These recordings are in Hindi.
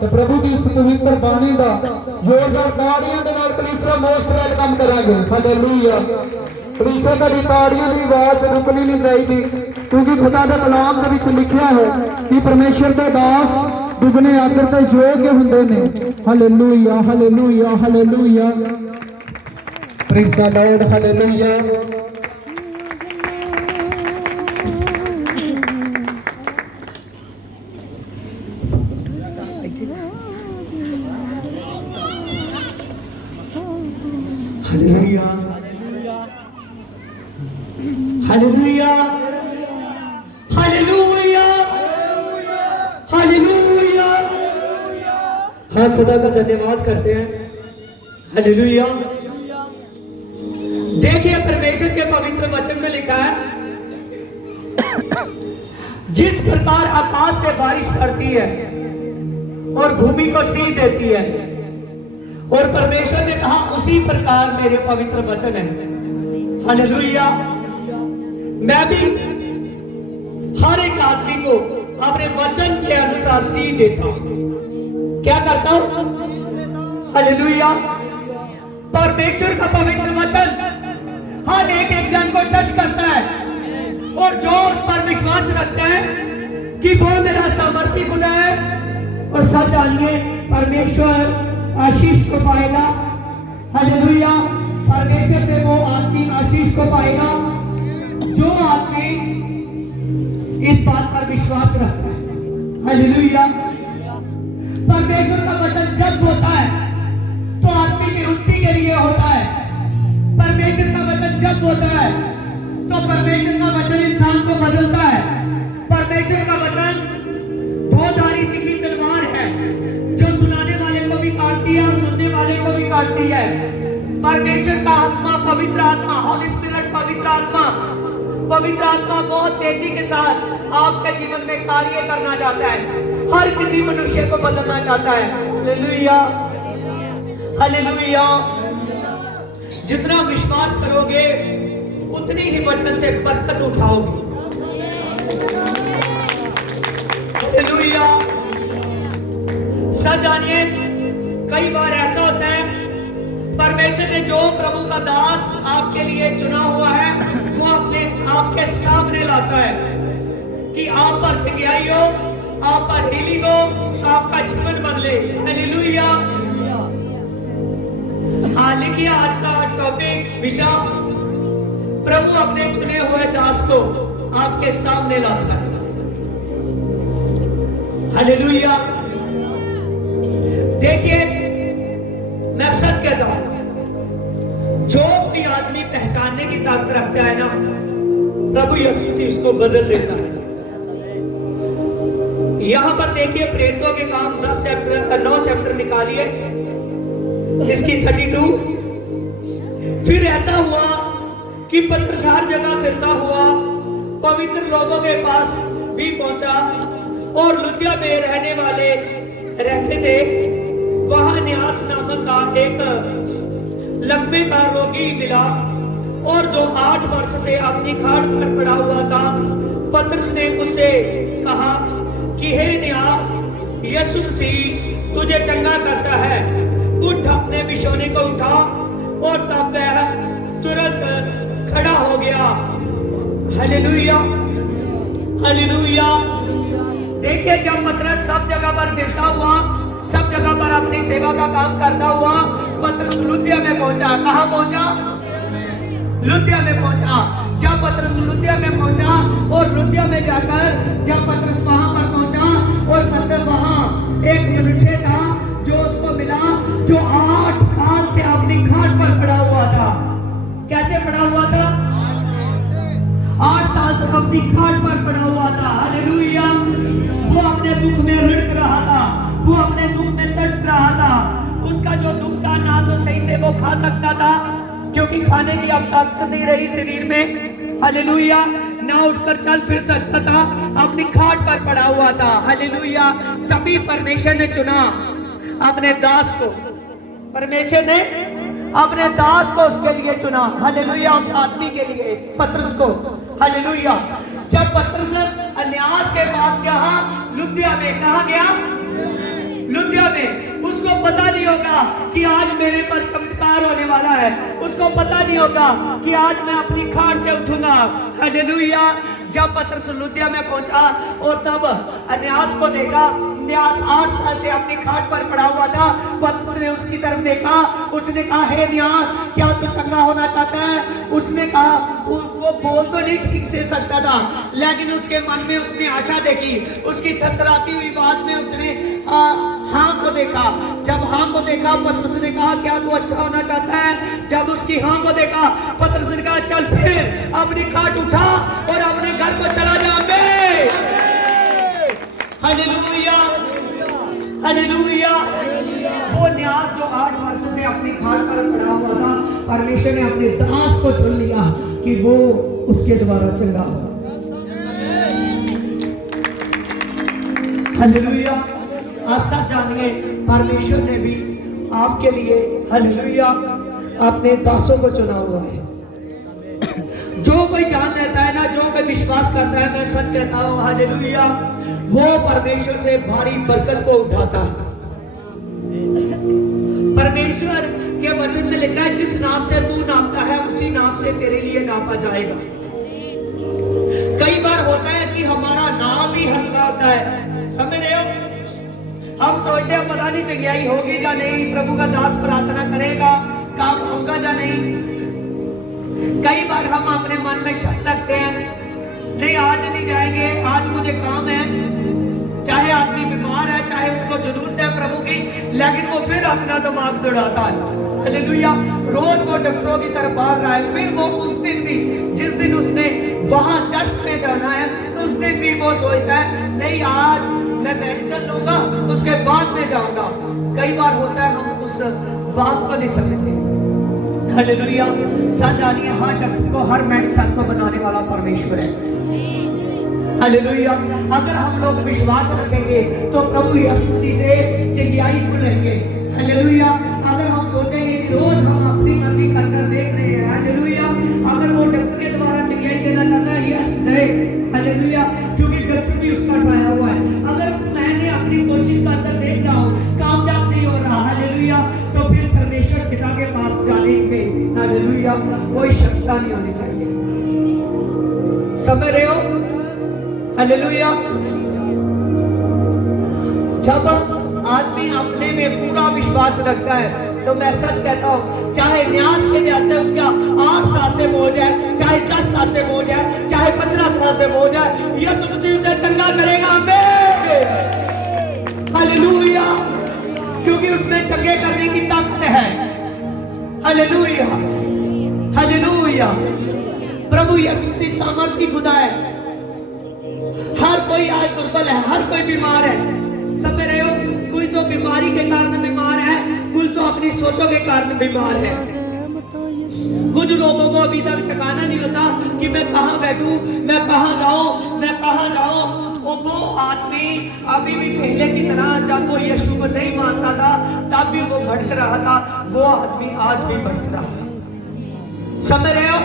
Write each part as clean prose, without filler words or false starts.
ਤੇ ਪ੍ਰਭੂ ਦੀ ਇਸ ਪਵਿੱਤਰ ਬਾਣੀ ਦਾ ਜ਼ੋਰਦਾਰ ਤਾੜੀਆਂ ਦੇ ਨਾਲ ਕਲੀਸਿਆ ਮੋਸਟ ਵੈਲਕਮ ਕਰਾਂਗੇ। ਹਾਲੇਲੂਇਆ। ਕਲੀਸਿਆ ਦੀ ਤਾੜੀਆਂ ਦੀ ਆਵਾਜ਼ ਰੁਕਣੀ ਨਹੀਂ ਚਾਹੀਦੀ, ਕਿਉਂਕਿ ਖੁਦਾ ਦੇ ਕਲਾਮ ਦੇ ਵਿੱਚ ਲਿਖਿਆ ਹੈ ਕਿ ਪਰਮੇਸ਼ਰ ਦੇ ਦਾਸ ਦੁਗਣੇ ਆਦਰ ਦੇ ਯੋਗ ਹੁੰਦੇ ਨੇ। Hallelujah, hallelujah, hallelujah. Praise the Lord. Hallelujah. Hallelujah, hallelujah, hallelujah, hallelujah. हाँ, खुदा का धन्यवाद करते हैं। हालेलुया। देखिए परमेश्वर के पवित्र वचन में लिखा है, जिस प्रकार आकाश से बारिश पड़ती है और भूमि को सींच देती है, और परमेश्वर ने कहा उसी प्रकार मेरे पवित्र वचन है। हालेलुया। मैं भी हर एक आदमी को अपने वचन के अनुसार सीख देता हूं। क्या करता हूं? हालेलुया। परमेश्वर का पवित्र वचन हर एक जन को टच करता है, और जो उस पर विश्वास रखता है कि वो मेरा सामर्थ्य खुदा है, और सब जानिए परमेश्वर आशीष को पाएगा। हालेलुया। परमेश्वर से वो आदमी आशीष को पाएगा जो आदमी इस बात पर विश्वास रखता है। हालेलुया। परमेश्वर का वचन जब होता है तो आदमी की उन्नति के लिए होता है। परमेश्वर का वचन जब होता है तो परमेश्वर का वचन इंसान को बदलता है। परमेश्वर का वचन दो-धारी तीखी तलवार है, जो सुनाने वाले को भी काटती है और सुनने वाले को भी काटती है। परमेश्वर का आत्मा, पवित्र आत्मा, हॉली स्पिरिट, पवित्र आत्मा बहुत तेजी के साथ आपके जीवन में कार्य करना चाहता है। हर किसी मनुष्य को बदलना चाहता है। Hallelujah, hallelujah. जितना विश्वास करोगे उतनी ही वचन से बरकत उठाओगे। हालेलुया। सब जानिए, कई बार ऐसा होता है परमेश्वर ने जो प्रभु का दास आपके लिए चुना हुआ है वो अपने आपके सामने लाता है कि आप पर जगाई हो, आप पर हीलिंग हो, आपका जीवन बदले। हालेलुया। हाँ, लिखिए आज का टॉपिक, विषय, प्रभु अपने चुने हुए दास को आपके सामने लाता है। हालेलुया। देखिए, मैं सच कहता हूं, जो कोई आदमी पहचानने की ताकत रखता है ना, प्रभु यीशु मसीह उसको बदल देता है। यहां पर देखिए प्रेरितों के काम 10 चैप्टर 9 चैप्टर निकालिए, इसकी 32। फिर ऐसा हुआ कि पतरस हर जगह फिरता हुआ पवित्र लोगों के पास भी पहुंचा, और लुदिया में रहने वाले रहते थे। वहां न्यास नामक का एक लकवे का रोगी मिला, और जो 8 वर्ष से अपनी खाट पर पड़ा हुआ था। पतरस ने उससे कहा कि हे न्यास, यीशु मसीह तुझे चंगा करता है, उठ, अपने बिछौने को उठा। और तब वह तुरंत खड़ा हो गया। Hallelujah, hallelujah. देखिए, जब पतरस सब जगह पर फिरता हुआ, सब जगह पर अपनी सेवा का काम करता हुआ, पतरस लुदिया में पहुंचा। कहां पहुंचा? लुदिया में पहुंचा। जब पतरस लुदिया में पहुंचा, और लुदिया में जाकर जब पतरस वहां पर पहुंचा, और पतरस वहां एक मनुष्य था जो उसको मिला, जो 8 साल से अपनी खाट पर पड़ा हुआ था। कैसे पड़ा हुआ था? 8 साल से अपनी खाट पर पड़ा हुआ था। हालेलुया। वो अपने दुख में रिड़क रहा था, वो अपने दुख में तड़प रहा था। उसका जो दुख था, ना तो सही से वो खा सकता था क्योंकि खाने की अब ताकत नहीं रही शरीर में। हालेलुया। ना उठकर चल फिर सकता था, अपनी खाट पर पड़ा हुआ था। हालेलुया। तभी परमेश्वर ने चुना अपने दास को, परमेश्वर ने अपने दास को उसके लिए चुना। हालेलुया। उस आदमी के लिए, पतरस को। हालेलुया। जब पतरस अन्यास के पास गया, लुदिया में, कहा गया? नहीं होगा कि आज मेरे पर चमत्कार होने वाला है, उसको पता नहीं होगा कि आज मैं अपनी खाट से उठूंगा। हालेलुया। जब पतरस लुदिया में पहुंचा और तब अन्यास को देखा, अन्यास 8 साल से अपनी खाट पर पड़ा हुआ था। पतरस ने उसकी तरफ देखा, उसने कहा, हे अन्यास, क्या तू चंगा होना चाहता है? उसने कहा, वो बोल तो नहीं ठीक से सकता था, लेकिन उसके मन में उसने आशा देखी। उसकी थरथराती हुई बात में उसने हाँ को देखा। जब हाँ को देखा, पतरस ने कहा, क्या तू अच्छा होना चाहता है? जब उसकी हाँ को देखा, पतरस ने कहा, चल फिर अपनी खाट उठा और अपने घर को चला जा। Hallelujah, hallelujah. वो न्यास जो 8 वर्ष से अपनी खाट पर पड़ा हुआ था, परमेश्वर ने अपने दास को चुन लिया कि वो उसके द्वारा चंगा हो। हालेलुया। आज सब जानिए, परमेश्वर ने भी आपके लिए, हालेलुया, अपने दासों को चुना हुआ है। जो कोई जान लेता है ना, जो कोई विश्वास करता है, मैं सच कहता हूं, हालेलुया, वो परमेश्वर से भारी बरकत को उठाता है। परमेश्वर के वचन में लिखा है, जिस नाम से तू नापता है उसी नाम से तेरे लिए नापा जाएगा। कई बार होता है कि हमारा नाम ही हल्का होता है, समझ रहे हो? हम सोचते हैं पता नहीं चंगाई होगी या नहीं, प्रभु का दास प्रार्थना करेगा, काम होगा या नहीं। कई बार हम अपने मन में शक रखते हैं, नहीं आज नहीं जाएंगे, आज मुझे काम है। चाहे आदमी बीमार है, चाहे उसको जरूरत है प्रभु की, लेकिन वो फिर अपना दिमाग दौड़ाता है। हालेलुया। रोज वो डॉक्टरों की तरफ भाग रहा है, फिर वो उस दिन भी, जिस दिन उसने वहां चर्च में जाना है, उस दिन भी वो सोचता है, नहीं आज मैं मेडिसिन लूंगा, उसके बाद में जाऊंगा। कई बार होता है हम उस बात को नहीं समझते। हालेलुया। सच जानिए, हर डॉक्टर को, हर मेडिसिन को बनाने वाला परमेश्वर है। हालेलुया। अगर हम लोग विश्वास रखेंगे तो प्रभु यीशु मसीह से चंगाई खुलेंगे। हालेलुया। अगर हम सोचेंगे कि रोज हम अपनी मर्जी कर देख रहे हैं, हालेलुया, अगर वो डॉक्टर के द्वारा चंगाई देना चाहता है, यस दे, हालेलुया, क्योंकि डॉक्टर भी उसका ट्राया हुआ है। अगर मैंने अपनी कोशिश कर देख रहा हूँ, कामयाब नहीं हो रहा, हालेलुया, तो फिर परमेश्वर पिता के पास जाने में, हालेलुया, कोई क्षमता नहीं होनी चाहिए। समझ रहे हो? हालेलुया। जब आदमी अपने में पूरा विश्वास रखता है, तो मैं सच कहता हूं, चाहे न्यास के जैसे उसका 8 साल से बोझ है, चाहे 10 साल से बोझ है, चाहे 15 साल से बोझ है, यीशु मसीह उसे चंगा करेगा। हालेलुया। क्योंकि उसमें चंगे करने की ताकत है। Hallelujah, hallelujah. प्रभु यीशु मसीह सामर्थी खुदा है। हर कोई आज दुर्बल है, हर कोई बीमार है, समझ रहे हो? कोई तो बीमारी के कारण बीमार है, कुछ तो अपनी सोचों के कारण बीमार है। कुछ लोगों को अभी तक ठिकाना नहीं होता कि मैं कहां बैठूं, मैं कहां जाऊं, मैं कहां जाऊं। वो आदमी अभी भी पहले की तरह, जब वो यीशु को नहीं मानता था तब भी वो भटक रहा था, वो आदमी आज भी भटक रहा है। समझ रहे हो?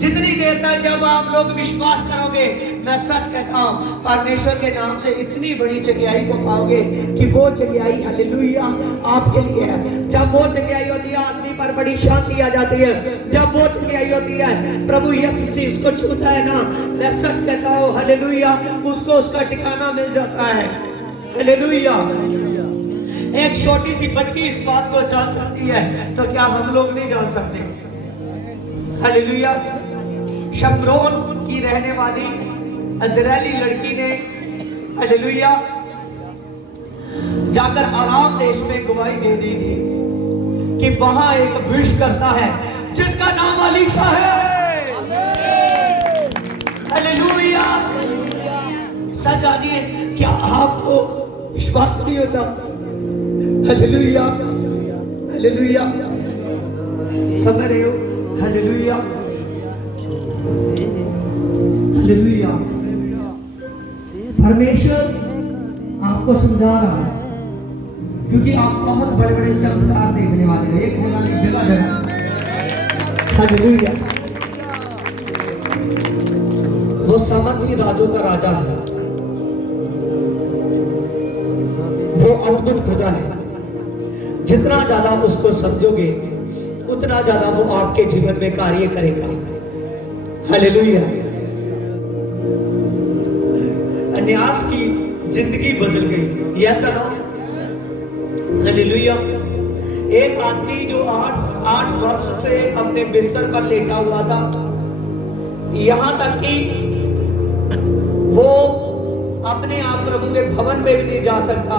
जितनी देर तक जब आप लोग विश्वास करोगे, मैं सच कहता हूं, परमेश्वर के नाम से इतनी बड़ी चंगाई को पाओगे कि वो चंगाई, हालेलुया, आपके लिए है। जब वो चंगाई होती है, आदमी पर बड़ी शांति आ जाती है। जब वो चंगाई होती है, प्रभु यीशु मसीह उसको छूता है ना, मैं सच कहता हूं, हालेलुया, उसको उसका ठिकाना मिल जाता है। हालेलुया। एक छोटी सी बच्ची इस बात को जान सकती है, तो क्या हम लोग नहीं जान सकते? हालेलुया। शमरोन की रहने वाली इजरायली लड़की ने, हालेलुया, जाकर अराम देश में गवाही दे दी थी कि वहां एक विश करता है जिसका नाम अलीशा है। हालेलुया। सच जानिए, क्या आपको विश्वास नहीं होता? Hallelujah, hallelujah. समझ रहे हो? Hallelujah, hallelujah. परमेश्वर आपको समझा रहा है, क्योंकि आप बहुत बड़े बड़े चमत्कार देखने वाले हैं, एक जगह नहीं, जगह जगह। हालेलुया। वो सामर्थी राजों का राजा है, वो अद्भुत खुदा है। जितना ज्यादा उसको समझोगे उतना ज्यादा वो आपके जीवन में कार्य करेगा। हालेलुया। अन्यास की जिंदगी बदल गई। यस और नो? हालेलुया। एक आदमी जो 8 वर्ष से अपने बिस्तर पर लेटा हुआ था, यहां तक कि वो अपने आप प्रभु के भवन में भी नहीं जा सकता।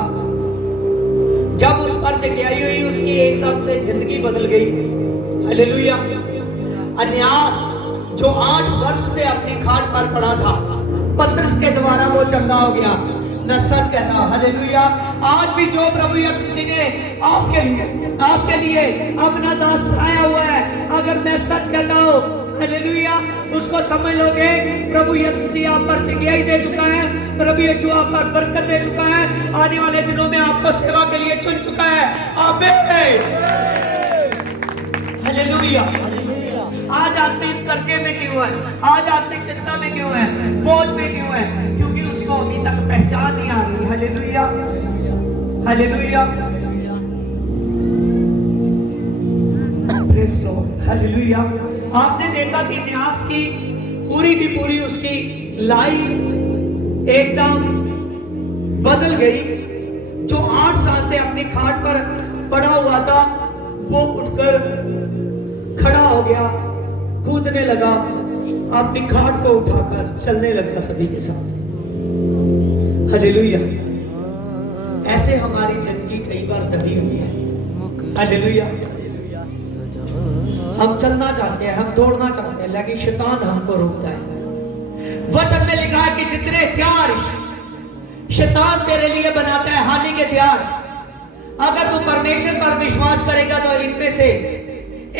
जब उस पर जगह हुई, उसकी एकदम से जिंदगी बदल गई। हालेलुया। अन्यास जो 8 वर्ष से अपनी खाट पर पड़ा था, पतरस के द्वारा वो चंगा हो गया। मैं सच कहता हूं, हालेलुया, आज भी जो प्रभु यीशु मसीह ने आपके लिए अपना दास ठहराया हुआ है, अगर मैं सच कहता हूं, हालेलुया, उसको समझ लोगे, प्रभु यीशु मसीह आप पर जगह दे चुका है। प्रभु यीशु आप पर बरकत दे चुका है। आने वाले दिनों में आपको सेवा के लिए चुन चुका है। आमीन। हालेलुया। आज आदमी कर्जे में क्यों है? आज आदमी चिंता में क्यों है? बोझ में क्यों है? क्योंकि उसको अभी तक पहचान नहीं आ रही। Hallelujah. Hallelujah. Praise Lord. Hallelujah. आपने देखा कि न्यास की पूरी की पूरी उसकी लाइफ एकदम बदल गई। जो 8 साल से अपनी खाट पर पड़ा हुआ था, वो उठकर खड़ा हो गया, कूदने लगा, अपनी खाट को उठाकर चलने लगा सभी के साथ। हालेलुया। ऐसे हमारी जिंदगी कई बार दबी हुई है। हालेलुया। हम चलना चाहते हैं, हम दौड़ना चाहते हैं, लेकिन शैतान हमको रोकता है। वचन में लिखा है कि जितने हथियार शैतान तेरे लिए बनाता है, हानि के हथियार, अगर तू परमेश्वर पर विश्वास करेगा तो इनमें से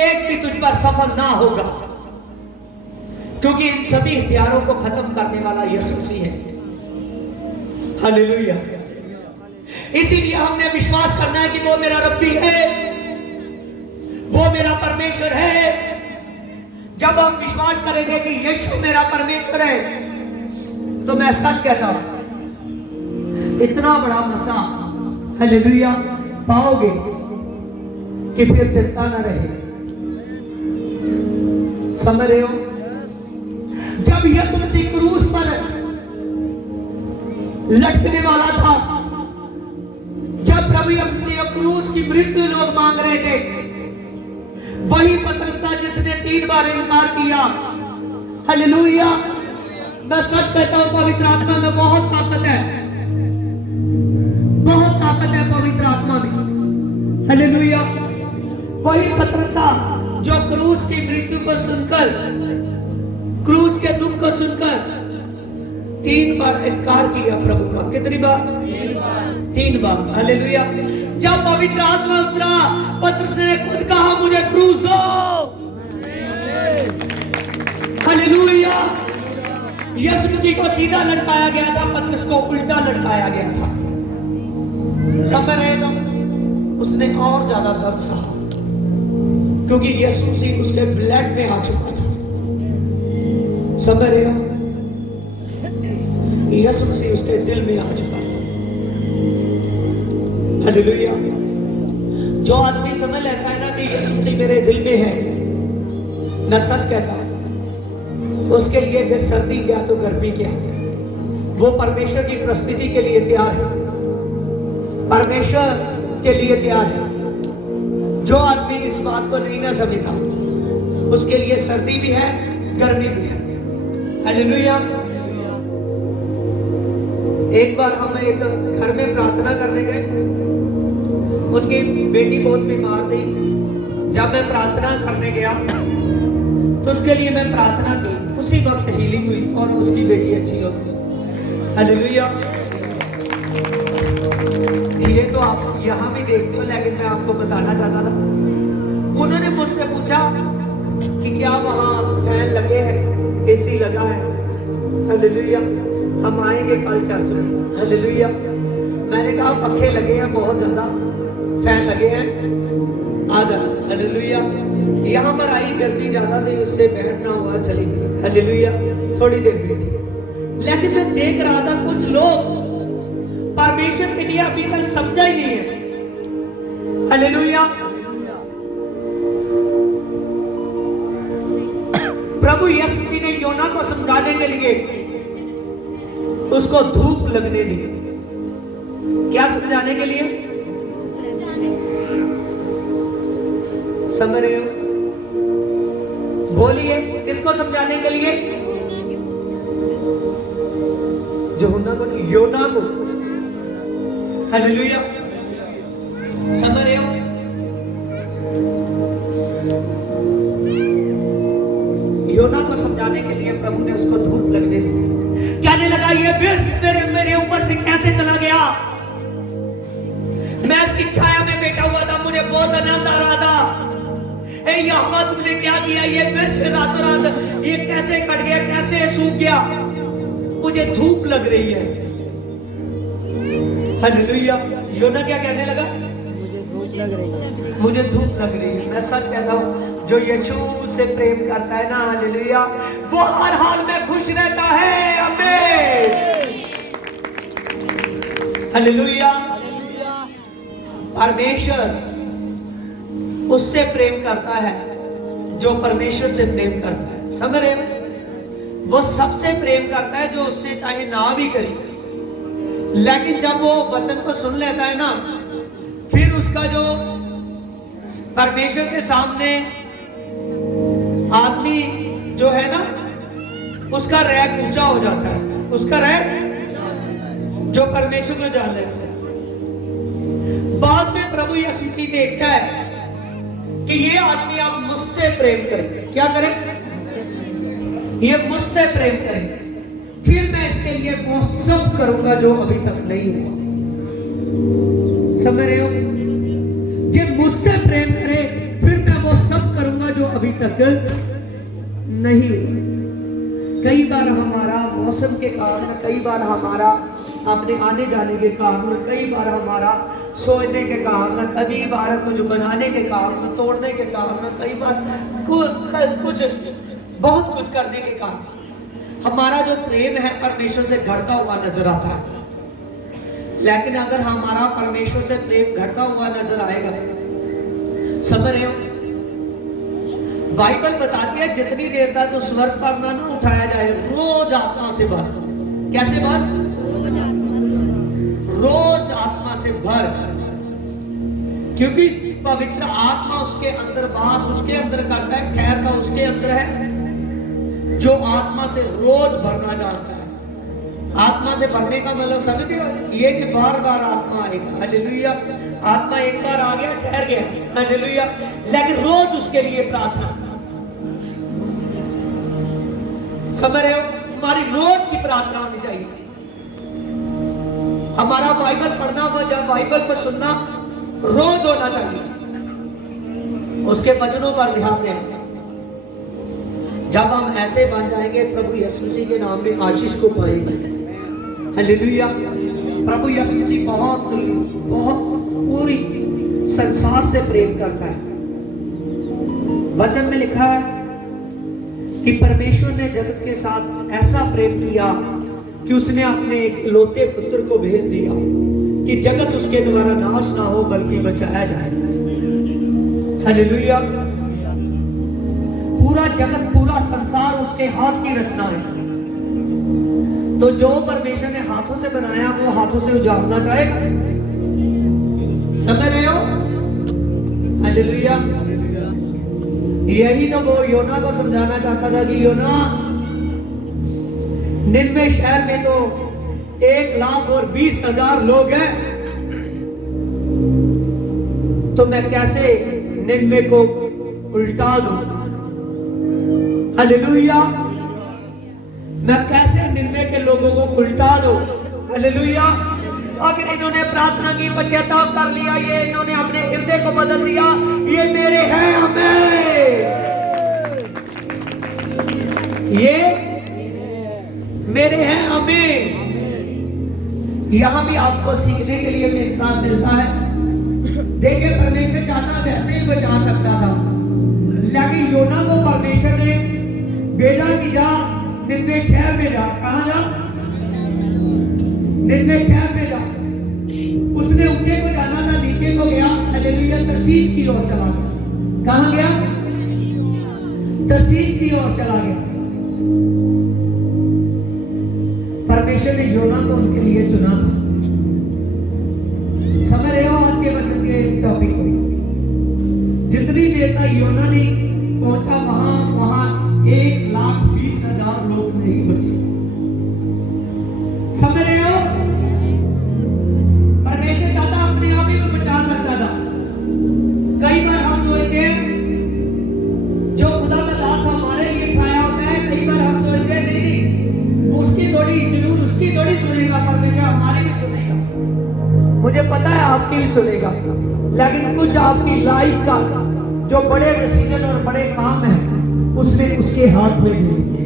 एक भी तुझ पर सफल ना होगा, क्योंकि इन सभी हथियारों को खत्म करने वाला यीशु मसीह है। हालेलुया। इसीलिए हमने विश्वास करना है कि वो मेरा रब्बी है, वो मेरा परमेश्वर है। जब हम विश्वास करेंगे कि यीशु मेरा परमेश्वर है, तो मैं सच कहता हूं, इतना बड़ा मसा, हालेलुया, पाओगे कि फिर चिंता न रहे। समझ रहे हो? जब यीशु मसीह क्रूस पर लटकने वाला था, जब प्रभु यीशु मसीह क्रूस की मृत्यु लोग मांग रहे थे, वही पतरस था जिसने 3 बार इनकार किया। हालेलुया। मैं सच कहता हूं, पवित्र आत्मा में बहुत ताकत है, बहुत ताकत है पवित्र आत्मा में। हालेलुया। वही पतरस था जो क्रूस की मृत्यु को सुनकर, क्रूस के दुख को सुनकर 3 बार इनकार किया प्रभु का। कितनी बार? 3 बार। हालेलुया। जब पवित्र आत्मा उतरा, पतरस ने खुद कहा, मुझे क्रूस दो। हालेलुया। यीशु मसीह को सीधा लटकाया गया था, पतरस को उल्टा लटकाया गया था। समझ रहे हो? उसने और ज्यादा दर्द सहा, क्योंकि यीशु मसीह उसके ब्लड में आ चुका था। समझ रहे हो? यीशु मसीह उसके दिल में आ चुका था। हालेलुया। जो आदमी समझ लेता है ना कि यीशु मसीह मेरे दिल में है, मैं सच कहता हूं, उसके लिए फिर सर्दी क्या तो गर्मी क्या, वो परमेश्वर की प्रस्तुति के लिए तैयार है, परमेश्वर के लिए तैयार है। जो आदमी इस बात को नहीं ना समझता, उसके लिए सर्दी भी है, गर्मी भी है। हालेलुया। एक बार हम एक घर में प्रार्थना करने गए, उनकी बेटी बहुत बीमार थी। जब मैं प्रार्थना करने गया तो उसके लिए मैं प्रार्थना की, उसी वक्त हीलिंग हुई और उसकी बेटी अच्छी हो गई। हालेलुया। ये तो आप यहाँ भी देखते हो, लेकिन मैं आपको बताना चाहता था। उन्होंने मुझसे पूछा कि क्या वहाँ फैन लगे हैं, एसी लगा है? हालेलुया। हम आएंगे कल चर्च में। हालेलुया। मैंने कहा पंखे लगे हैं बहुत ज्यादा, फैन लगे हैं, आ जाना। हालेलुया। यहाँ पर आई, गर्मी ज्यादा थी, उससे बैठना हुआ, चली गई। हालेलुया। थोड़ी देर बैठी, लेकिन मैं देख रहा था कुछ लोग परमेश्वर के लिए अभी तक समझा ही नहीं है। हालेलुया। प्रभु यीशु जी ने योना को समझाने के लिए उसको धूप लगने दी। क्या समझाने के लिए? समझ रहे हो? बोलिए, किसको समझाने के लिए? यूहन्ना को, योना को। हालेलुया। समझ रहे हो? योना को समझाने के लिए प्रभु ने उसको धूप लगने दी। कहने लगा ये वृक्ष मेरे ऊपर से कैसे चला गया? मैं इसकी छाया में बैठा हुआ था, मुझे बहुत आनंद आ रहा था। यहोवा तुमने क्या किया? ये वृक्ष रातों रात ये कैसे कट गया, कैसे सूख गया? मुझे धूप लग रही है। हालेलुया। योना क्या कहने लगा? मुझे धूप लग रही है। मैं सच कहता हूं, जो यीशु से प्रेम करता है ना, हालेलुया, वो हर हाल में खुश रहता है। आमीन। हालेलुया। परमेश्वर उससे प्रेम करता है जो परमेश्वर से प्रेम करता है। समझ रहे हो? वो सबसे प्रेम करता है जो उससे चाहे ना भी करे, लेकिन जब वो वचन को सुन लेता है ना, फिर उसका जो परमेश्वर के सामने आदमी जो है ना, उसका रैंक ऊंचा हो जाता है। उसका रैंक जो परमेश्वर को जान लेता है। बाद में प्रभु यीशु जी देखता है कि ये आदमी अब मुझसे प्रेम करे। क्या करे? ये मुझसे प्रेम करे, फिर मैं इसके लिए वो सब करूंगा जो अभी तक नहीं हुआ। समझ रहे हो? जे मुझसे प्रेम करे, फिर मैं वो सब करूंगा जो अभी तक नहीं हुआ। कई बार हमारा मौसम के कारण, कई बार हमारा अपने आने जाने के कारण, कई बार हमारा सोचने के कारण, कई बार कुछ बनाने के कारण, तोड़ने के कारण, कई बार कुछ बहुत कुछ करने के कारण हमारा जो प्रेम है परमेश्वर से घटता हुआ नजर आता है। लेकिन अगर हमारा परमेश्वर से प्रेम घटता हुआ नजर आएगा, समझ रहे हो? बाइबल बताती है जितनी देर तक तो स्वर्ग पर ना उठाया जाए, रोज आत्मा से भर। कैसे भर? रोज आत्मा से भर। क्योंकि पवित्र आत्मा उसके अंदर वास, उसके अंदर करता है, ठहरता उसके अंदर है, जो आत्मा से रोज भरना चाहता है। आत्मा से भरने का मतलब समझते हो? ये कि बार बार आत्मा आएगा। हालेलुया। आत्मा एक बार आ गया, ठहर गया। हालेलुया। लेकिन रोज उसके लिए प्रार्थना। समझ रहे हो? हमारी रोज की प्रार्थना होनी चाहिए। हमारा बाइबल पढ़ना, जब बाइबल को सुनना रोज होना चाहिए। उसके वचनों पर ध्यान दें। जब हम ऐसे बन जाएंगे, प्रभु यीशु मसीह के नाम में आशीष को पाएंगे। हालेलुया। प्रभु यीशु मसीह बहुत पूरी संसार से प्रेम करता है। वचन में लिखा है कि परमेश्वर ने जगत के साथ ऐसा प्रेम किया कि उसने अपने एक इकलौते पुत्र को भेज दिया कि जगत उसके द्वारा नाश ना हो बल्कि बचाया जाए। हालेलुया। पूरा जगत, पूरा संसार उसके हाथ की रचना है। तो जो परमेश्वर ने हाथों से बनाया वो हाथों से उजाड़ना चाहेगा। समझ रहे हो? हालेलुया। यही तो वो योना को समझाना चाहता था कि योना, निन्वे शहर में तो 1,20,000 लोग हैं, तो मैं कैसे निन्वे को उल्टा दूं? हालेलुया। मैं कैसे निन्वे के लोगों को उल्टा दूं? हालेलुया। अगर इन्होंने प्रार्थना की, पश्चाताप कर लिया, ये इन्होंने अपने हृदय को बदल दिया, ये मेरे हैं, हमें ये मेरे हैं, हमें। यहां भी आपको सीखने के लिए मिलता है। देखिए, परमेश्वर चाहता वैसे ही बचा सकता था, लेकिन योना को परमेश्वर ने भेजा कि जा निन्वे शहर में जा। कहां जा? निन्वे शहर में जा। उसने ऊंचे को जाना था, नीचे को गया। हालेलुया। तरसीस की ओर चला गया। कहां गया? तरसीस की ओर चला गया। परमेश्वर ने योना को उनके लिए चुना था। समझ रहे हो आज के वचन के टॉपिक को? जितनी देर तक योना ने पहुंचा वहां 1,20,000 लोग नहीं बचे। समझ रहे हो? परमेश्वर चाहता अपने आप ही को बचा सकता था। कई बार हम सोचते हैं जो खुदा का दास हमारे लिए खाया होता है, कई बार हम सोचते हैं नहीं उसकी थोड़ी सुनेगा, परमेश्वर हमारी भी सुनेगा। मुझे पता है आपकी भी सुनेगा, लेकिन कुछ आपकी लाइफ का जो बड़े डिसीजन और बड़े काम है उसने उसके हाथ में दे दिए,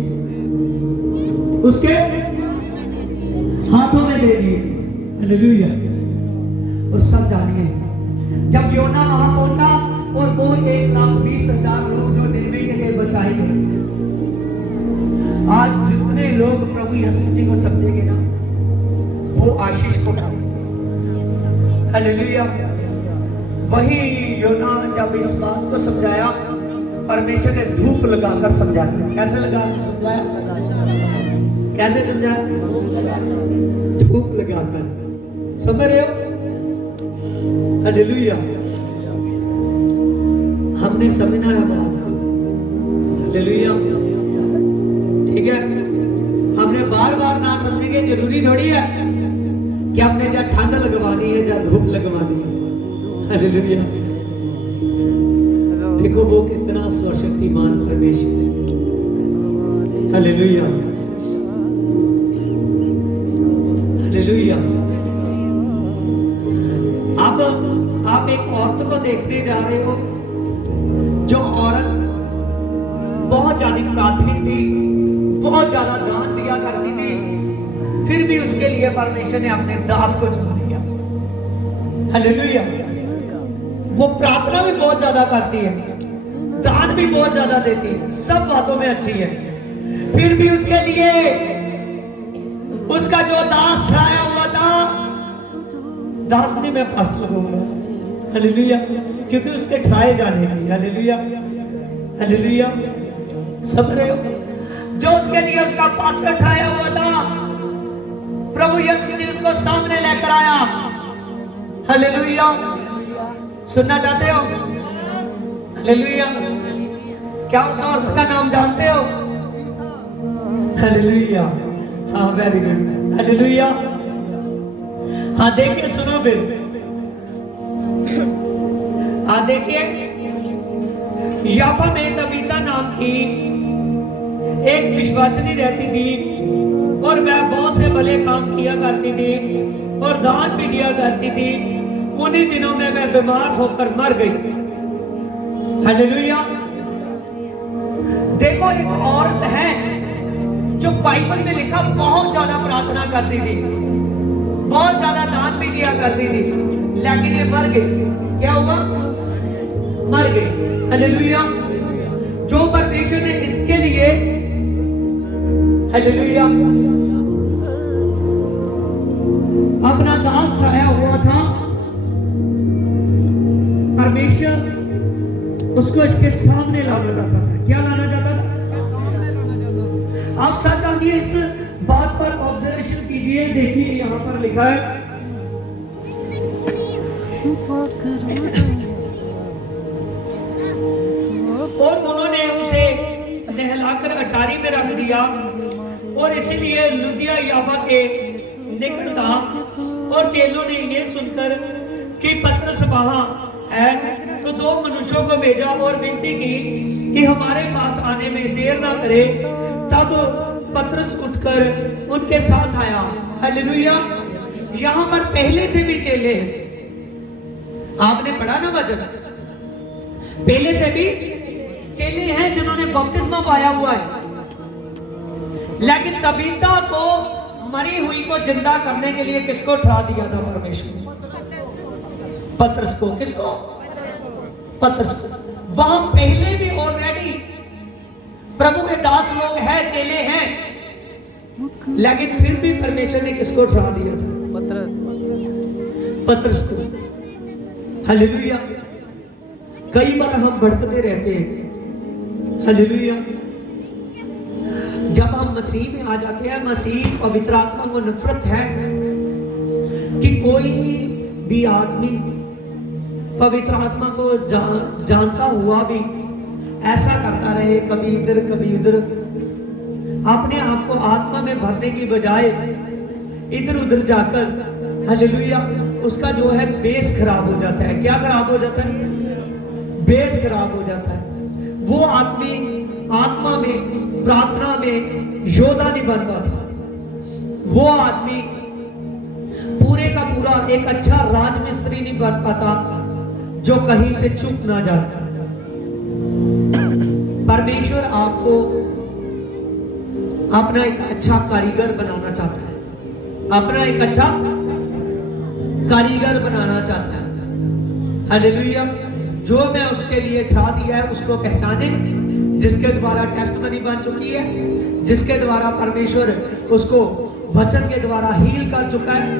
उसके हाथों में दे दिए। हालेलुया। और सब जानिए जब योना वहां पहुंचा और वो 1,20,000 लोग जो निनवे के लिए बचाए गए। आज जितने लोग प्रभु यीशु मसीह को समझेंगे ना वो आशीष को पाएंगे। हालेलुया। वही योना जब इस बात को समझाया, परमेश्वर ने धूप लगाकर समझाया। कैसे लगाकर समझाया? कैसे समझाया? धूप लगाकर। समझ रहे हो? हालेलुया। हमने समझना है बात को। हालेलुया। ठीक है, हमने बार बार ना समझने के जरूरी थोड़ी है कि हमने जहाँ ठंड लगवानी है जहाँ धूप लगवानी है। हालेलुया। देखो वो कितना सर्वशक्तिमान परमेश्वर है। हालेलुया। हालेलुया। अब आप एक औरत को देखने जा रहे हो, जो औरत बहुत ज्यादा प्रार्थनिक थी, बहुत ज्यादा दान दिया करती थी, फिर भी उसके लिए परमेश्वर ने अपने दास को चुन लिया। हालेलुया। वो प्रार्थना भी बहुत ज्यादा करती है, दान भी बहुत ज्यादा देती है, सब बातों में अच्छी है, फिर भी उसके लिए उसका जो दास ठहराया हुआ था, दास नहीं मैं पास्टर कहूंगा। हालेलुया। क्योंकि उसके ठहराए जाने की। हालेलुया। हालेलुया। समझ रहे हो? जो उसके लिए उसका पास्टर ठहराया हुआ था, प्रभु यीशु मसीह उसको सामने लेकर आया। हालेलुया। सुनना चाहते हो? हालेलुया। क्या उस औरत का नाम जानते हो? हालेलुया। हाँ, वेरी गुड। हालेलुया। हाँ, देखिए, सुनो फिर। हाँ, देखिए, याफा में तबीता नाम की एक विश्वासिनी रहती थी और वह बहुत से भले काम किया करती थी और दान भी दिया करती थी। उन्हीं दिनों में वह बीमार होकर मर गई। हालेलुया। देखो, एक औरत है जो बाइबल में लिखा बहुत ज्यादा प्रार्थना करती थी, बहुत ज्यादा दान भी दिया करती थी, लेकिन ये मर गई। क्या हुआ? मर गई। हालेलुया। जो परमेश्वर ने इसके लिए, हालेलुया, अपना दास ठहराया हुआ था, परमेश्वर उसको इसके सामने लाना चाहता था। क्या लाना चाहता था? आप सच आइए, इस बात पर ऑब्जर्वेशन कीजिए। देखिए, यहां पर लिखा है, और उन्होंने उसे नहलाकर अटारी में रख दिया और इसीलिए लुदिया याफा के निकट था। और चेलों ने ये सुनकर कि पतरस वहां है, तो 2 मनुष्यों को भेजा और विनती की कि हमारे पास आने में देर ना करे। तब पतरस उठकर उनके साथ आया। हालेलुया। यहां पर पहले से भी चेले हैं। आपने पढ़ा ना वचन? पहले से भी चेले हैं जिन्होंने बपतिस्मा पाया हुआ है, लेकिन तबीता को, मरी हुई को जिंदा करने के लिए किसको ठहरा दिया था परमेश्वर? पतरस को। किसको? पतरस को। वहां पहले भी ऑलरेडी प्रभु के दास लोग हैं, चेले हैं, लेकिन फिर भी परमेश्वर ने किसको ठहरा दिया था? पतरस को। हालेलुया। कई बार हम भटकते रहते हैं। हालेलुया। जब हम मसीह में आ जाते हैं, मसीह पवित्र आत्मा को नफरत है कि कोई भी आदमी पवित्र आत्मा को जानता हुआ भी ऐसा करता रहे, कभी इधर कभी उधर, अपने आप को आत्मा में भरने की बजाय इधर उधर जाकर, हालेलुया, उसका जो है बेस खराब हो जाता है। क्या खराब हो जाता है? बेस खराब हो जाता है। वो आदमी आत्मा में, प्रार्थना में योद्धा नहीं बन पाता। वो आदमी पूरे का पूरा एक अच्छा राजमिस्त्री नहीं बन पाता जो कहीं से चूक ना जाए। परमेश्वर आपको अपना एक अच्छा कारीगर बनाना चाहता है, अपना एक अच्छा कारीगर बनाना चाहता है। हालेलुया। जो मैं उसके लिए ठहरा दिया है उसको पहचाने, जिसके द्वारा टेस्टमनी बन चुकी है, जिसके द्वारा परमेश्वर उसको वचन के द्वारा हील कर चुका है,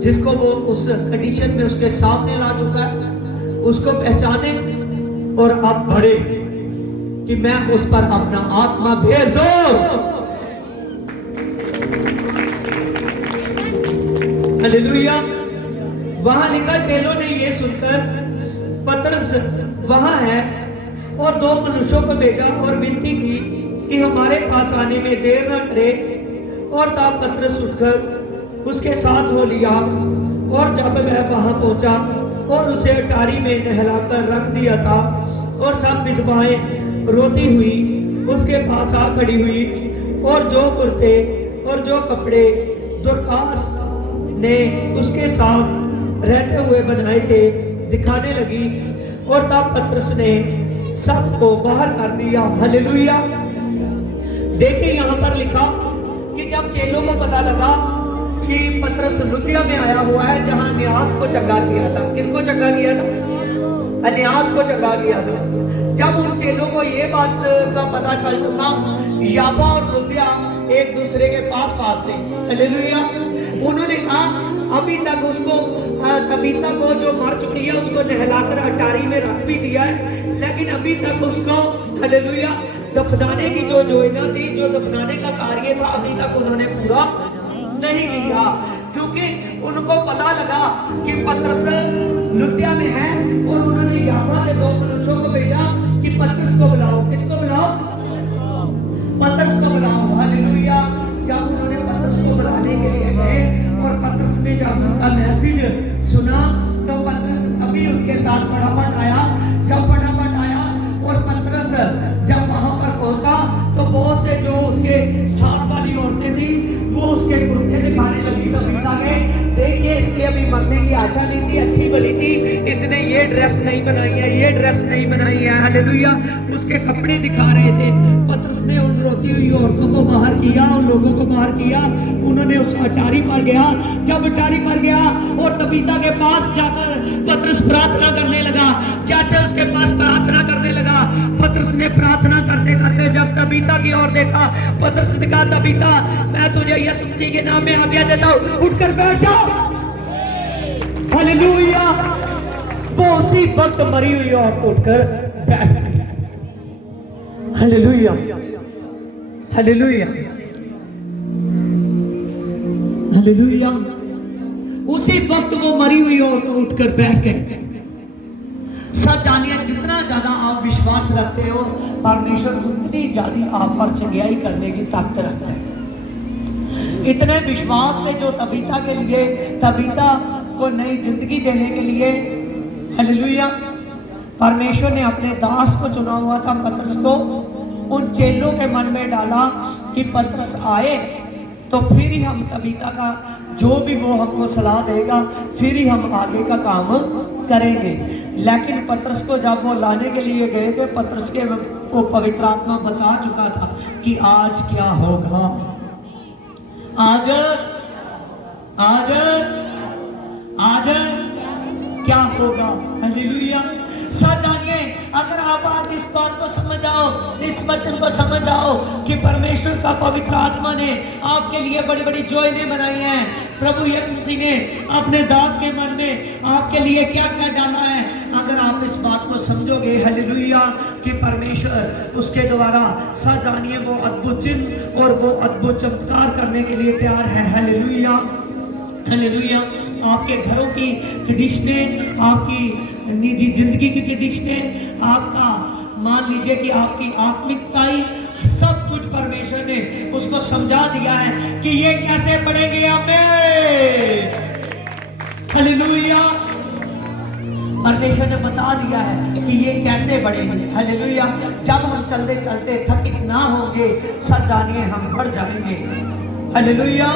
जिसको वो उस कंडीशन में उसके सामने ला चुका है, उसको पहचाने और अब बढ़े कि मैं उस पर अपना आत्मा भेज दो। हालेलुया। वहां लिखा, चेलों ने ये सुनकर पतरस वहां है और दो मनुष्यों को भेजा और विनती की कि हमारे पास आने में देर न करे। और तब पतरस उठकर उसके साथ हो लिया, और जब वह वहां पहुंचा और उसे अटारी में नहलाकर रख दिया था, और सब विधवाएं रोती हुई उसके पास आ खड़ी हुई, और जो कुर्ते और जो कपड़े दोरकास ने उसके साथ रहते हुए बनाए थे दिखाने लगी, और तब पतरस ने सबको बाहर कर दिया। हालेलुया। देखिए यहाँ पर लिखा कि जब चेलों को पता लगा कि पतरस लुदिया में आया हुआ है, जहां अन्यास को चंगा किया था। किसको चंगा किया था? अन्यास को चंगा किया था। जब उन चेलों को ये बात का पता चल चुका, याफा और लुदिया एक दूसरे के पास थे। हालेलुया। उन्होंने कहा, अभी तक उसको तबीता को जो मर चुकी है उसको नहलाकर अटारी में रख भी दिया है, लेकिन अभी तक उसको, हालेलुया, दफनाने की जो योजना थी, जो दफनाने का कार्य था, अभी तक उन्होंने पूरा नहीं किया, क्योंकि उनको पता लगा कि पतरस लुदिया में है। और उन्होंने याफा से दो मनुष्यों को भेजा कि पतरस को बुलाओ। किसको बुलाओ? पतरस को बुलाओ। हालेलुया। जब उन्होंने पतरस को बुलाने के लिए गए और पतरस ने जब उनका मैसेज सुना, तो पतरस अभी उनके साथ फटाफट आया। जब फटाफट आया और पतरस जब वहां पर पहुंचा, तो बहुत से जो उसके साथ वाली औरतें थी वो उसके कुर्ते दिखाने लगी तबीता के। देखिए, इसके अभी मरने की आशा नहीं थी, अच्छी भली थी, इसने ये ड्रेस नहीं बनाई है, ये ड्रेस नहीं बनाई है। हालेलुया। उसके कपड़े दिखा रहे थे। पतरस ने उन रोती हुई औरतों को बाहर किया, उन लोगों को बाहर किया। उन्होंने उस अटारी पर गया। जब अटारी पर गया और तबीता के पास जाकर पतरस प्रार्थना करने लगा। जैसे उसके पास प्रार्थना करने लगा, पतरस ने प्रार्थना करते करते जब तबीता की ओर देखा, पतरस ने कहा, तबीता, मैं तुझे यीशु मसीह के नाम में आज्ञा देता हूं, उठकर बैठ जा। हालेलुया। वो उसी वक्त मरी हुई औरत उठकर बैठ गई। हालेलुया। हालेलुया। हालेलुया। उसी वक्त वो मरी हुई औरत उठकर बैठ गई। सब जानिए, जितना ज्यादा आप विश्वास रखते हो, परमेश्वर उतनी ज्यादा आप पर चंगाई करने की ताकत रखता है। इतने विश्वास से जो तबीता के लिए, तबीता को नई जिंदगी देने के लिए, हालेलुया, परमेश्वर ने अपने दास को चुना हुआ था, पतरस को, उन चेलों के मन में डाला कि पतरस आए तो फिर ही हम तबीता का जो भी वो हमको सलाह देगा, फिर ही हम आगे का काम करेंगे। लेकिन पतरस को जब वो लाने के लिए गए थे, पतरस के को पवित्र आत्मा बता चुका था कि आज क्या होगा, आज आज आज क्या होगा। हालेलुया। सच जानिए, अगर आप आज इस बात को समझ आओ, इस वचन को समझ आओ कि परमेश्वर का पवित्र आत्मा ने आपके लिए बड़ी बड़ी योजनाएं बनाई हैं, प्रभु यीशु मसीह ने अपने दास के मन में आपके लिए क्या क्या डाला है, अगर आप हम इस बात को समझोगे हालेलुया कि परमेश्वर उसके द्वारा सच जानिए वो अद्भुत चिन्ह और वो अद्भुत चमत्कार करने के लिए तैयार है। Hallelujah hallelujah. आपके घरों की कंडीशनें, आपकी निजी जिंदगी की कंडीशनें, आपका मान लीजिए कि आपकी आत्मिकताई, सब कुछ परमेश्वर ने उसको समझा दिया है कि ये कैसे बढ़ेंगे। आमीन हालेलुया। परमेश्वर ने बता दिया है कि ये कैसे बढ़ेंगे। हालेलुया। जब हम चलते चलते थकित ना होंगे, सब जानिए हम बढ़ जाएंगे। Hallelujah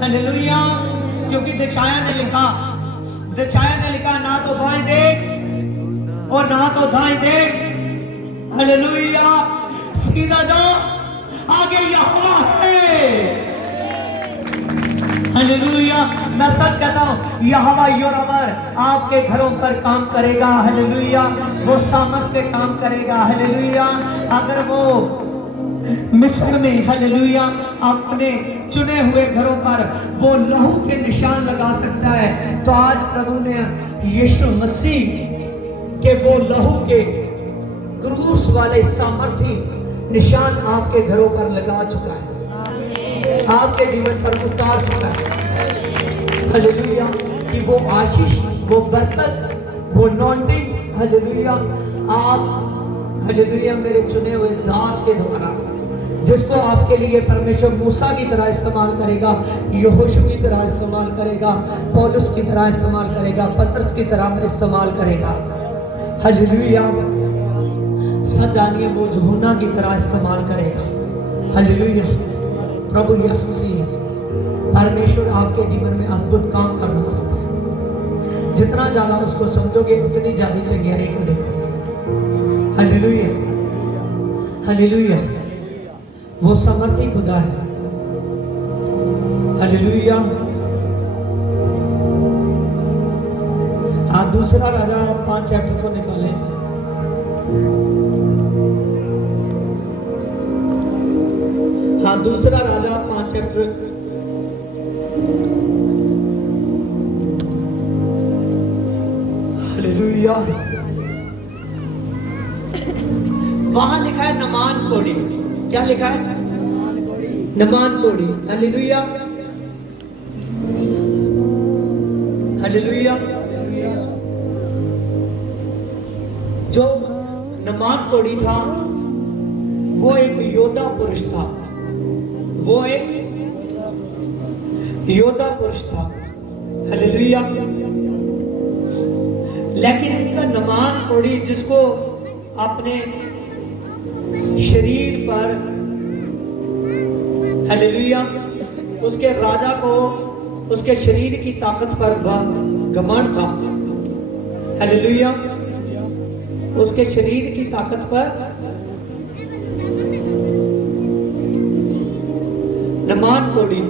hallelujah. क्योंकि दिशाया ने लिखा ना तो बाएं देख और ना तो दाएं देख। हालेलुया। सीधा जाओ, आगे यहोवा है। हालेलुया। मैं सच कहता हूं यहोवा योरवर आपके घरों पर काम करेगा। हालेलुया। वो सामर्थ पे काम करेगा। हालेलुया। अगर वो मिस्र में हालेलुया अपने चुने हुए घरों पर वो लहू के निशान लगा सकता है, तो आज प्रभु ने यीशु मसीह के वो लहू के क्रूस वाले सामर्थी निशान आपके घरों पर लगा चुका है, आपके जीवन पर उतार चुका है। हालेलुया। कि वो आशीष, वो बरकत, वो नॉन्टिंग हालेलुया आप हालेलुया मेरे चुने हुए दास के द्वारा, जिसको आपके लिए परमेश्वर मूसा की तरह इस्तेमाल करेगा, यहोशू की तरह इस्तेमाल करेगा, पौलुस की तरह इस्तेमाल करेगा, पतरस की तरह इस्तेमाल करेगा। हालेलुया। सच जानिए वो यूहन्ना की तरह इस्तेमाल करेगा। हालेलुया। प्रभु यीशु मसीह परमेश्वर आपके जीवन में अद्भुत काम करना चाहता है। जितना ज्यादा उसको समझोगे उतनी ज्यादा चंगियाई को देखो। Hallelujah hallelujah. वो समर्थी खुदा है। हालेलुया। हाँ, दूसरा राजा 5 चैप्टर को निकालें। हाँ, दूसरा राजा 5 चैप्टर। हालेलुया। वहां लिखा है नमान कोड़ी। क्या लिखा है? नमान कोड़ी। Hallelujah hallelujah. जो नमान कोड़ी था वो एक योद्धा पुरुष था, वो एक योद्धा पुरुष था। हालेलुया। लेकिन इनका नमान कोड़ी जिसको अपने शरीर पर हालेलुया उसके राजा को उसके शरीर की ताकत पर घमंड था। हालेलुया। उसके शरीर की ताकत पर नमान कोड़ी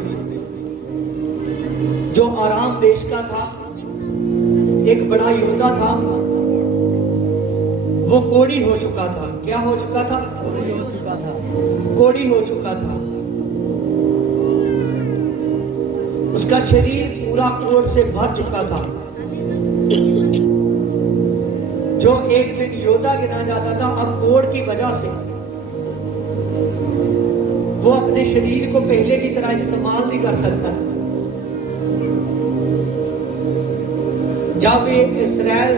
जो आराम देश का था, एक बड़ा योद्धा था, वो कोड़ी हो चुका था। क्या हो चुका था? कोड़ी हो चुका था। उसका शरीर पूरा कोड़ से भर चुका था। जो एक दिन योद्धा गिना जाता था, अब कोड़ की वजह से वो अपने शरीर को पहले की तरह इस्तेमाल नहीं कर सकता था। जब ये इस्राएल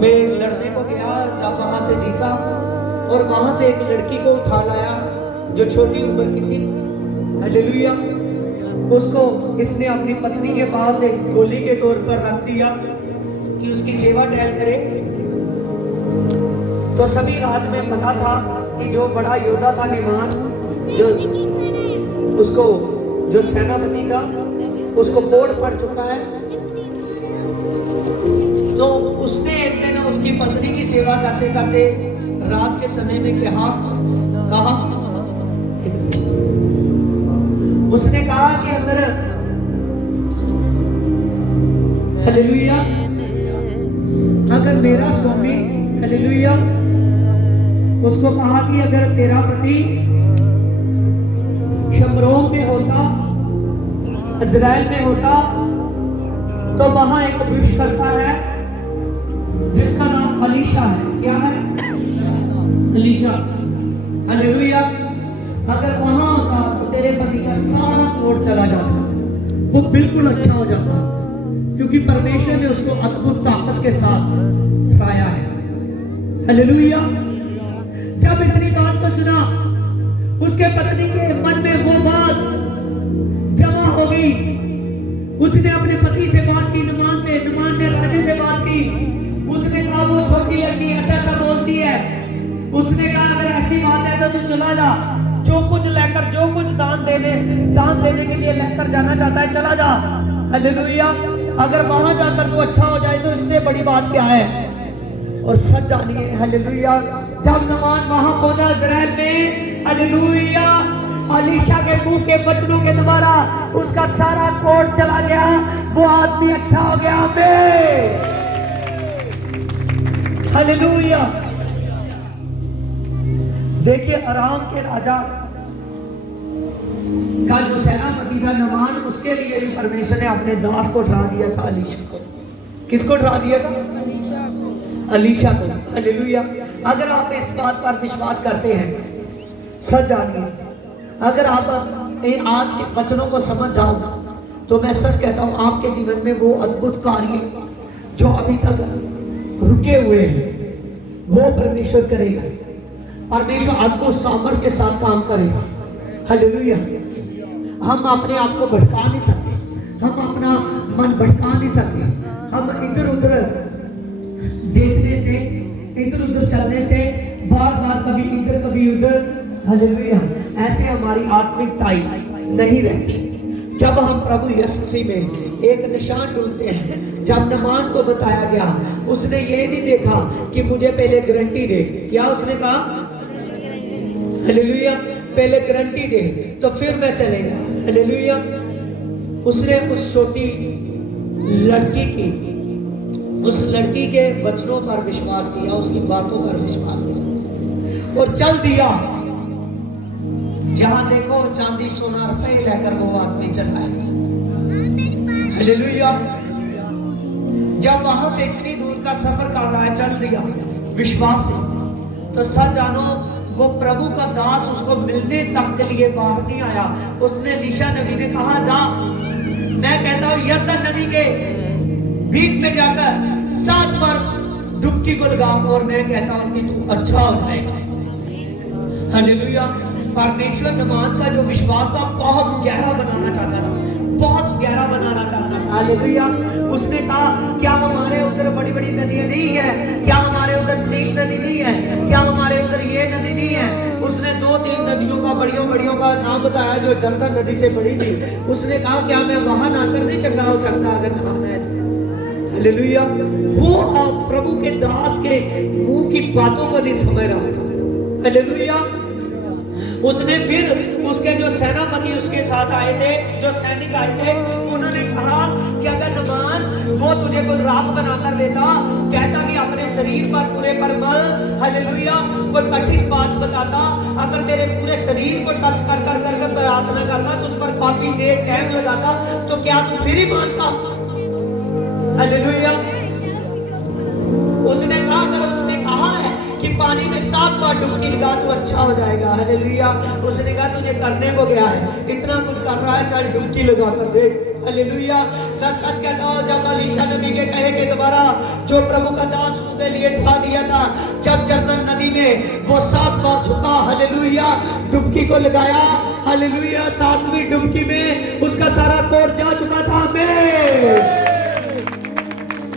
में लड़ने को गया, जब वहां से जीता और वहां से एक लड़की को उठा लाया जो छोटी उम्र की थी। हालेलुया। उसको इसने अपनी पत्नी के पास एक गोली के तौर पर रख दिया कि उसकी सेवा टहल करे। तो सभी राज में पता था कि जो बड़ा योद्धा था विमान, जो उसको जो सेनापति था उसको कोड़ पड़ चुका है। तो उसने एक दिन उसकी पत्नी की सेवा करते करते रात के समय में कहा उसने कहा कि अगर हालेलुया अगर मेरा स्वामी हालेलुया उसको कहा कि अगर तेरा पति शमरोन में होता, इज़राइल में होता, तो वहां एक वृक्ष करता है जिसका अलीशा है। क्या है? अलीशा। हालेलुया। अगर वहां होता तो तेरे पति का सारा कोट चला जाता, वो बिल्कुल अच्छा हो जाता, क्योंकि परमेश्वर ने उसको अद्भुत ताकत के साथ उठाया है। हालेलुया। जब इतनी बात को सुना, उसके पत्नी के मन में वो बात जमा हो गई। उसने अपने पति से बात की, नुमान से, नुमान ने राजे से बात की। उसने कहा वो छोटी लड़की ऐसा ऐसा बोलती है। उसने कहा अगर ऐसी बात है तो तू चला जा, जो कुछ लेकर, जो कुछ दान देने के लिए लेकर जाना चाहता है चला जा। हालेलुया। अगर वहां जाकर तू अच्छा हो जाए तो इससे बड़ी बात क्या है। और सच जानिए, हालेलुया, जब नुमान वहां पहुंचा इज़राइल में, हालेलुया, अलीशा के मुंह के बचनों के द्वारा उसका सारा कोट चला गया, वो आदमी अच्छा हो गया। आमीन। हालेलुया। देखिए अराम के राजा का जो सेनापति था नुमान, उसके लिए ही परमेश्वर ने अपने दास को डरा दिया था, अलीशा को। किसको डरा दिया था? अलीशा को। हालेलुया। अगर आप इस बात पर विश्वास करते हैं, सच जानिए, अगर आप आज के वचनों को समझ जाओ तो मैं सच कहता हूं आपके जीवन में वो अद्भुत कार्य जो अभी तक रुके हुए हैं वो परमेश्वर करेगा। परमेश्वर अद्भुत सामर्थ्य के साथ काम करेगा। हालेलुया। हम अपने आप को भटका नहीं सकते, हम अपना मन भटका नहीं सकते। हम इधर उधर देखने से, इधर उधर चलने से, बार बार कभी इधर कभी उधर, हालेलुया, ऐसे हमारी आत्मिकताई नहीं रहती। जब हम प्रभु यीशु मसीह में एक निशान ढूंढते हैं, जब नुमान को बताया गया, उसने ये नहीं देखा कि मुझे पहले गारंटी दे। क्या उसने कहा? हालेलुया, पहले गारंटी दे तो फिर मैं चलेगा। हालेलुया। उसने उस छोटी लड़की की, उस लड़की के वचनों पर विश्वास किया, उसकी बातों पर विश्वास किया और चल दिया। जहां देखो चांदी सोना रुपए लेकर वो आदमी चला है। हालेलुया। जब वहां से इतनी दूर का सफर कर रहा है, चल दिया विश्वास से, तो सच जानो वो प्रभु का दास उसको मिलने तक के लिए बाहर नहीं आया। उसने एलीशा नबी ने कहा जा, मैं कहता हूं यरदन नदी के बीच में जाकर 7 बार डुबकी को लगाओ और मैं कहता हूं कि तू अच्छा हो जाएगा। हालेलुया। परमेश्वर नुमान का जो विश्वास था बहुत गहरा बनाना चाहता था, बहुत गहरा बनाना चाहता था। हालेलुया। उसने कहा क्या हमारे उधर बड़ी बड़ी नदियां नहीं है? क्या हमारे उधर नील नदी नहीं है? क्या हमारे उधर ये नदी नहीं है? उसने 2-3 नदियों का बड़ियों का नाम बताया जो जर्दन नदी से बड़ी थी। उसने कहा क्या मैं वहां नाकर नहीं चंगा हो सकता अगर नहाना है? हालेलुया। वो प्रभु के दास के मुंह की बातों को नहीं समझ रहा था। हालेलुया। उसने फिर उसके जो सेनापति उसके साथ आए थे, जो सैनिक आए थे, उन्होंने कहा कि अगर नुमान वो तुझे कोई राख बनाकर देता, कहता कि अपने शरीर पर पूरे पर मल, हालेलुया, कोई कठिन बात बताता, अगर तेरे पूरे शरीर को टच कर कर कर प्रार्थना करता, तुझ पर काफी देर टाइम लगाता, तो क्या तू फिर ही मानता? हालेलुया। उसने कहा अगर उसने कहा है कि पानी में 7 बार डुबकी लगा तो अच्छा हो जाएगा। हालेलुया। उसने कहा तुझे करने को गया है, इतना कुछ कर रहा है, चल डुबकी लगा कर देख। हालेलुया। मैं सच कहता हूं जब एलीशा नबी के कहे के द्वारा जो प्रभु का दास उसके लिए उठा दिया था, जब जर्दन नदी में वो 7 बार झुका, हालेलुया, डुबकी को लगाया, हालेलुया, 7वीं डुबकी में उसका सारा कोट जा चुका था।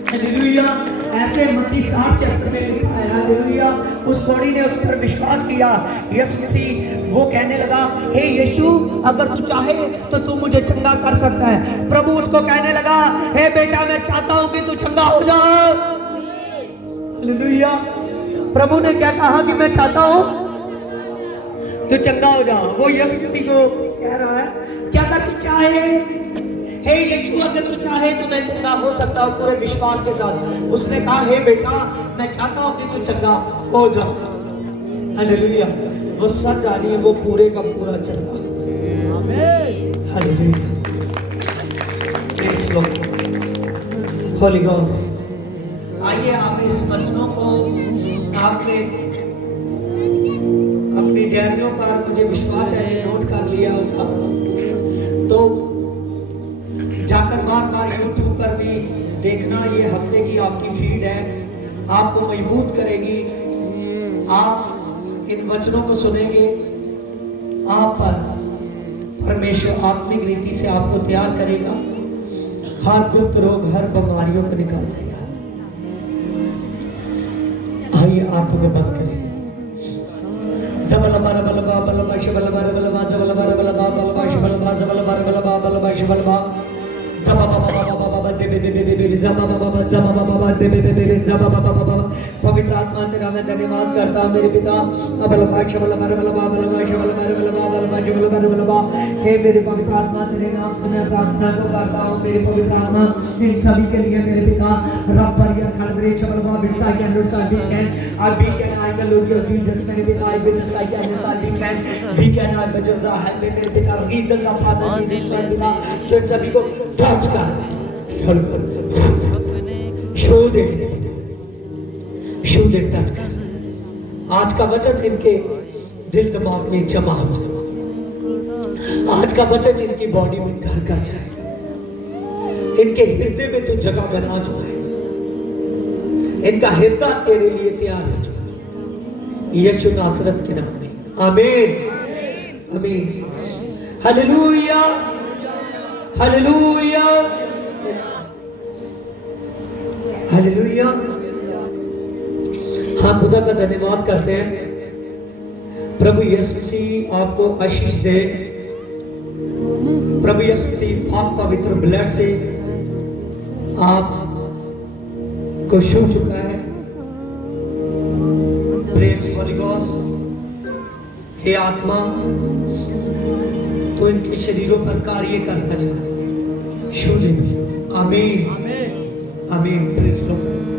हालेलुया। ऐसे मत्ती 7 चैप्टर में लिखा है। हालेलुया। उस कोड़ी ने उस पर विश्वास किया। यीशु मसीह वो कहने लगा हे यीशु अगर तू चाहे तो तू मुझे चंगा कर सकता है। प्रभु उसको कहने लगा हे बेटा मैं चाहता हूं कि तू चंगा हो जा। हालेलुया। प्रभु ने क्या कहा कि मैं चाहता हूं तू चंगा हो जा। वो यीशु मसीह को कह रहा है क्या अगर तू चाहे, हे यीशु अगर तू चाहे तो मैं चंगा हो सकता हूं पूरे विश्वास के साथ। उसने कहा हे बेटा मैं चाहता हूं कि तू चंगा हो जा। हालेलुया। वो सच जानिए वो पूरे का पूरा चंगा। आमीन। Hallelujah. Praise Lord. Holi ghost. आइए आइए आप इस वचनों को आपने अपनी डायरियों पर, मुझे विश्वास है नोट कर लिया होगा, तो जाकर बार-बार यूट्यूब पर भी देखना। ये हफ्ते की आपकी फीड है, आपको मजबूत करेगी। आप इन वचनों को सुनेंगे, आप पर परमेश्वर आत्मिक रीति से आपको तैयार करेगा, हर गुप्त रोग, हर बीमारियों को निकाल देगा। आइए आंखों में बंद करें। जबलबार बलबा बलबा शबलबार बलबा जबलबार बलबा बलबा शबलबा जबलबार बलबा बलबा शबलबा जबा बाबा बाबा बाबा दे दे दे दे दे जबा बाबा जबा बाबा दे दे दे दे जबा बाबा बाबा। पवित्र आत्मा तेरा मैं धन्यवाद करता हूं मेरे पिता। बलबा शबलबार बलबा बलबा शबलबार बलबा बलबा शबलबार बलबा। हे मेरे पवित्र आत्मा तेरे नाम से मैं प्रार्थना को करता हूं मेरे पवित्र आत्मा इन सभी के लिए मेरे पिता। रब बरिया खड़बरे शबलबा बिरसा के अनुसार the can I be can I the Lord your Jesus मेरे पिता। I will say I will the can we can I बजर द हेल्प मेरे पिता। रीड द फादर जीसस मेरे पिता। तो सभी को टच कर शो दे टच कर। आज का वचन इनके दिल दिमाग में जमा हो जाए, आज का वचन इनकी बॉडी में घर कर जाए, इनके हृदय में तो जगह बना चुका है, इनका हृदय तेरे लिए तैयार हो चुका है, यीशु नासरत के नाम में आमीन आमीन। Hallelujah hallelujah hallelujah. हाँ, खुदा का धन्यवाद करते हैं। प्रभु यीशु मसीह आपको आशीष दे। प्रभु यीशु मसीह पाक पवित्र ब्लड से आप को छू चुका है। Praise Holi ghost. हे आत्मा, तो इनके शरीरों पर कार्य करता जा, छू ले। आमीन आमीन। Praise the Lord.